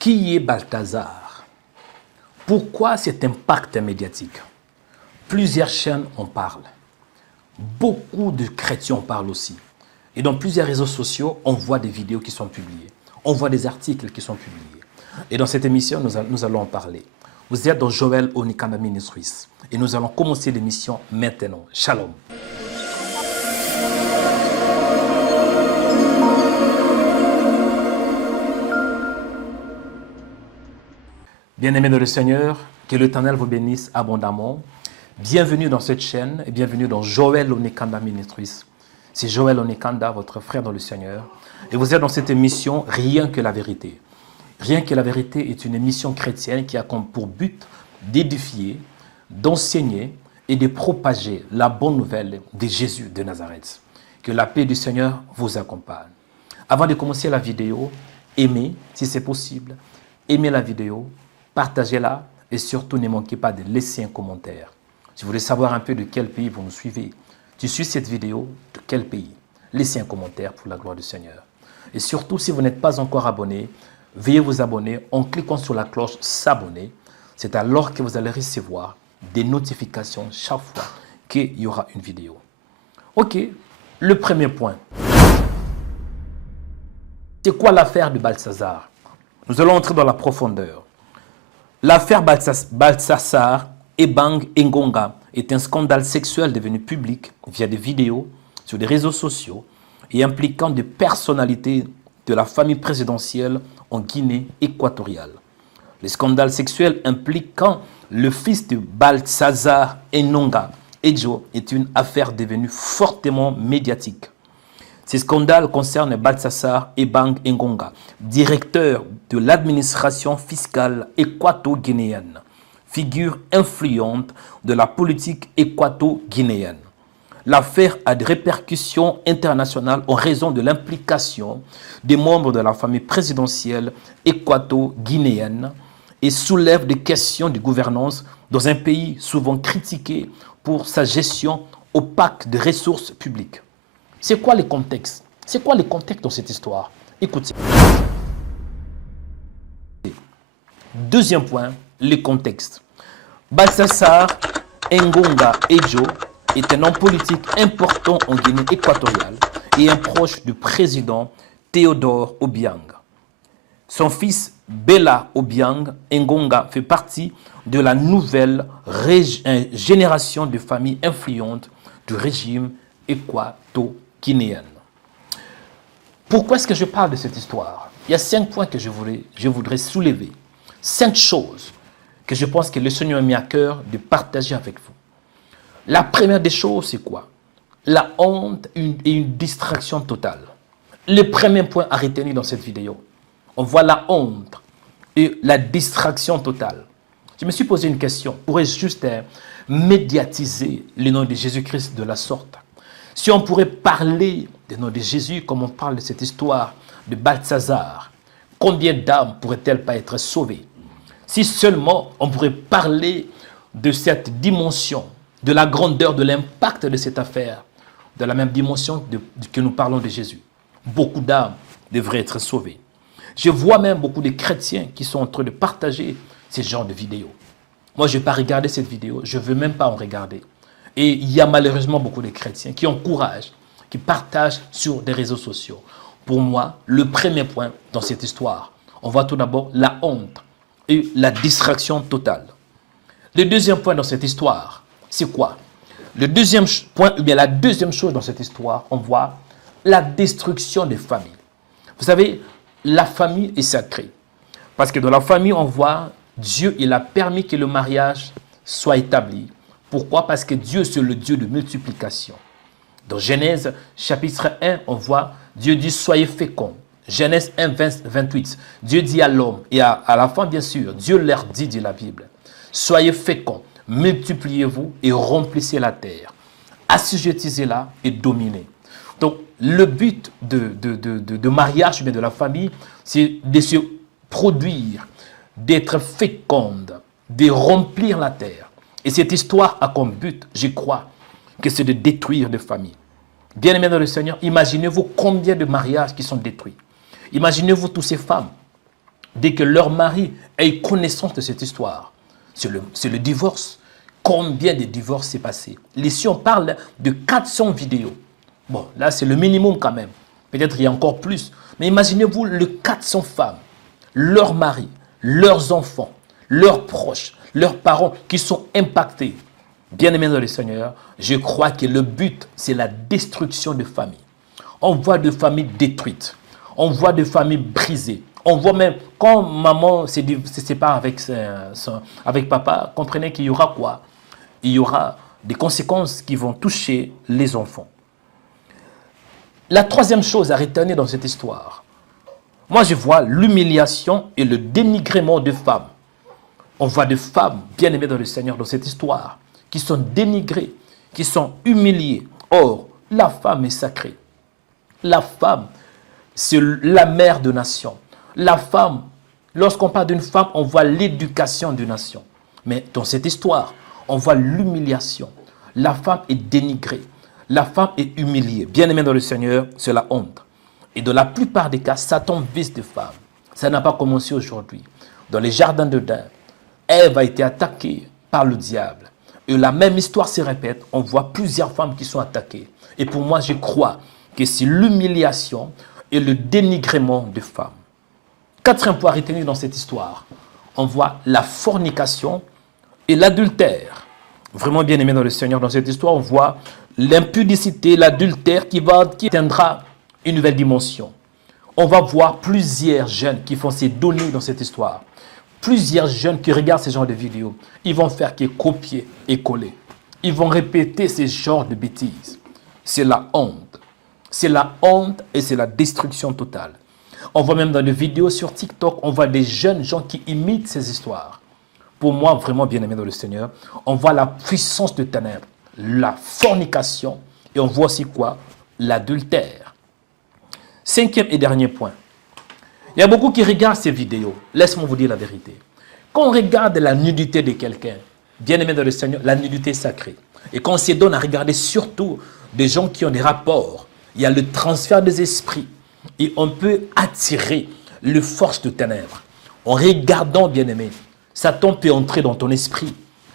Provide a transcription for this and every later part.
Qui est Balthazar? Pourquoi cet impact médiatique? Plusieurs chaînes en parlent. Beaucoup de chrétiens en parlent aussi. Et dans plusieurs réseaux sociaux, on voit des vidéos qui sont publiées. On voit des articles qui sont publiés. Et dans cette émission, nous allons en parler. Vous êtes dans Joël Onikanda Ministries. Et nous allons commencer l'émission maintenant. Shalom. Bien-aimés dans le Seigneur, que l'Éternel vous bénisse abondamment. Bienvenue dans cette chaîne et bienvenue dans Joël Onikanda Ministries. C'est Joël Onikanda, votre frère dans le Seigneur. Et vous êtes dans cette émission Rien que la vérité. Rien que la vérité est une émission chrétienne qui a comme pour but d'édifier, d'enseigner et de propager la bonne nouvelle de Jésus de Nazareth. Que la paix du Seigneur vous accompagne. Avant de commencer la vidéo, aimez, si c'est possible, aimez la vidéo, partagez-la et surtout ne manquez pas de laisser un commentaire. Si vous voulez savoir un peu de quel pays vous nous suivez, tu suis cette vidéo, de quel pays? Laissez un commentaire pour la gloire du Seigneur. Et surtout, si vous n'êtes pas encore abonné, veuillez vous abonner en cliquant sur la cloche s'abonner. C'est alors que vous allez recevoir des notifications chaque fois qu'il y aura une vidéo. Ok, le premier point. C'est quoi l'affaire de Balthazar? Nous allons entrer dans la profondeur. L'affaire Balthazar Ebang Engonga est un scandale sexuel devenu public via des vidéos sur les réseaux sociaux et impliquant des personnalités de la famille présidentielle en Guinée équatoriale. Le scandale sexuel impliquant le fils de Balthazar Engonga, Ejo, est une affaire devenue fortement médiatique. Ce scandale concerne Balthazar Ebang Engonga, directeur de l'administration fiscale équato-guinéenne, figure influente de la politique équato-guinéenne. L'affaire a des répercussions internationales en raison de l'implication des membres de la famille présidentielle équato-guinéenne et soulève des questions de gouvernance dans un pays souvent critiqué pour sa gestion opaque des ressources publiques. C'est quoi le contexte? C'est quoi le contexte dans cette histoire? Écoutez. Deuxième point, le contexte. Balthazar Engonga Ejo est un homme politique important en Guinée équatoriale et un proche du président Théodore Obiang. Son fils Bella Obiang Engonga fait partie de la nouvelle génération de familles influentes du régime équato-guinéen. Pourquoi est-ce que je parle de cette histoire? Il y a 5 points que je voudrais soulever. 5 choses que je pense que le Seigneur a mis à cœur de partager avec vous. La première des choses, c'est quoi? La honte et une distraction totale. Le premier point à retenir dans cette vidéo, on voit la honte et la distraction totale. Je me suis posé une question. Pourrais-je juste médiatiser le nom de Jésus-Christ de la sorte? Si on pourrait parler du nom de Jésus comme on parle de cette histoire de Balthazar, combien d'âmes pourraient-elles pas être sauvées? Si seulement on pourrait parler de cette dimension, de la grandeur, de l'impact de cette affaire, de la même dimension que nous parlons de Jésus. Beaucoup d'âmes devraient être sauvées. Je vois même beaucoup de chrétiens qui sont en train de partager ce genre de vidéos. Moi, je ne vais pas regarder cette vidéo, je ne veux même pas en regarder. Et il y a malheureusement beaucoup de chrétiens qui encouragent, qui partagent sur des réseaux sociaux. Pour moi, le premier point dans cette histoire, on voit tout d'abord la honte et la distraction totale. Le deuxième point dans cette histoire, c'est quoi? Le deuxième point, ou bien la deuxième chose dans cette histoire, on voit la destruction des familles. Vous savez, la famille est sacrée. Parce que dans la famille, on voit Dieu, il a permis que le mariage soit établi. Pourquoi? Parce que Dieu, c'est le Dieu de multiplication. Dans Genèse chapitre 1, on voit Dieu dit soyez féconds. Genèse 1, 28. Dieu dit à l'homme et à la femme, bien sûr, Dieu leur dit la Bible, soyez féconds, multipliez-vous et remplissez la terre. Assujettissez-la et dominez. Donc, le but de mariage, mais de la famille, c'est de se produire, d'être féconde, de remplir la terre. Et cette histoire a comme but, je crois, que c'est de détruire des familles. Bien-aimés dans le Seigneur, imaginez-vous combien de mariages qui sont détruits. Imaginez-vous toutes ces femmes dès que leur mari ait connaissance de cette histoire. C'est le divorce. Combien de divorces s'est passé? Ici, on parle de 400 vidéos. Bon, là, c'est le minimum quand même. Peut-être il y a encore plus. Mais imaginez-vous les 400 femmes, leurs maris, leurs enfants, leurs proches, leurs parents qui sont impactés. Bien-aimés dans le Seigneur, je crois que le but, c'est la destruction de familles. On voit des familles détruites. On voit des familles brisées. On voit même, quand maman se sépare avec papa, comprenez qu'il y aura quoi? Il y aura des conséquences qui vont toucher les enfants. La troisième chose à retenir dans cette histoire, moi je vois l'humiliation et le dénigrement de femmes. On voit des femmes bien aimées dans le Seigneur dans cette histoire, qui sont dénigrées, qui sont humiliées. Or, la femme est sacrée. La femme, c'est la mère de nation. La femme, lorsqu'on parle d'une femme, on voit l'éducation d'une nation. Mais dans cette histoire, on voit l'humiliation. La femme est dénigrée. La femme est humiliée. Bien-aimée dans le Seigneur, c'est la honte. Et dans la plupart des cas, Satan vise des femmes. Ça n'a pas commencé aujourd'hui. Dans les jardins d'Éden, Ève a été attaquée par le diable. Et la même histoire se répète. On voit plusieurs femmes qui sont attaquées. Et pour moi, je crois que c'est l'humiliation et le dénigrement des femmes. Quatrième point à retenir dans cette histoire, on voit la fornication et l'adultère. Vraiment bien aimé dans le Seigneur, dans cette histoire, on voit l'impudicité, l'adultère qui atteindra une nouvelle dimension. On va voir plusieurs jeunes qui font ces données dans cette histoire. Plusieurs jeunes qui regardent ce genre de vidéos, ils vont faire que copier et coller. Ils vont répéter ce genre de bêtises. C'est la honte. C'est la honte et c'est la destruction totale. On voit même dans les vidéos sur TikTok, on voit des jeunes gens qui imitent ces histoires. Pour moi, vraiment bien aimé dans le Seigneur, on voit la puissance de ténèbres, la fornication et on voit aussi quoi? L'adultère. Cinquième et dernier point. Il y a beaucoup qui regardent ces vidéos. Laisse-moi vous dire la vérité. Quand on regarde la nudité de quelqu'un, bien aimé dans le Seigneur, la nudité est sacrée. Et quand on se donne à regarder surtout des gens qui ont des rapports, il y a le transfert des esprits. Et on peut attirer les forces de ténèbres. En regardant, bien aimé, Satan peut entrer dans ton esprit.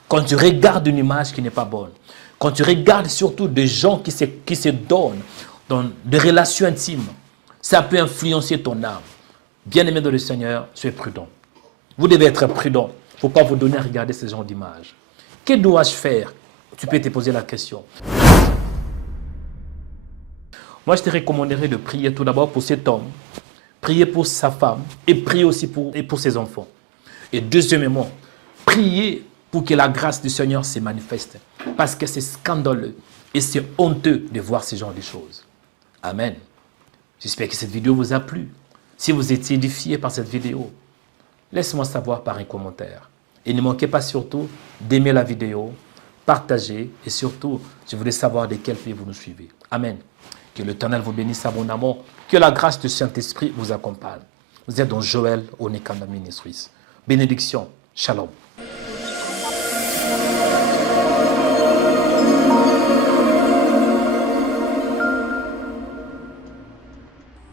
Quand tu regardes une image qui n'est pas bonne, quand tu regardes surtout des gens qui se donnent dans des relations intimes, ça peut influencer ton âme. Bien-aimé dans le Seigneur, soyez prudent. Vous devez être prudent. Il ne faut pas vous donner à regarder ce genre d'images. Que dois-je faire? Tu peux te poser la question. Moi, je te recommanderais de prier tout d'abord pour cet homme, prier pour sa femme et prier aussi pour ses enfants. Et deuxièmement, prier pour que la grâce du Seigneur se manifeste. Parce que c'est scandaleux et c'est honteux de voir ce genre de choses. Amen. J'espère que cette vidéo vous a plu. Si vous étiez édifié par cette vidéo, laissez-moi savoir par un commentaire. Et ne manquez pas surtout d'aimer la vidéo, partager et surtout, je voulais savoir de quel pays vous nous suivez. Amen. Que l'Éternel vous bénisse abondamment. Que la grâce du Saint-Esprit vous accompagne. Vous êtes dans Joël Onikanda Ministries. Bénédiction. Shalom.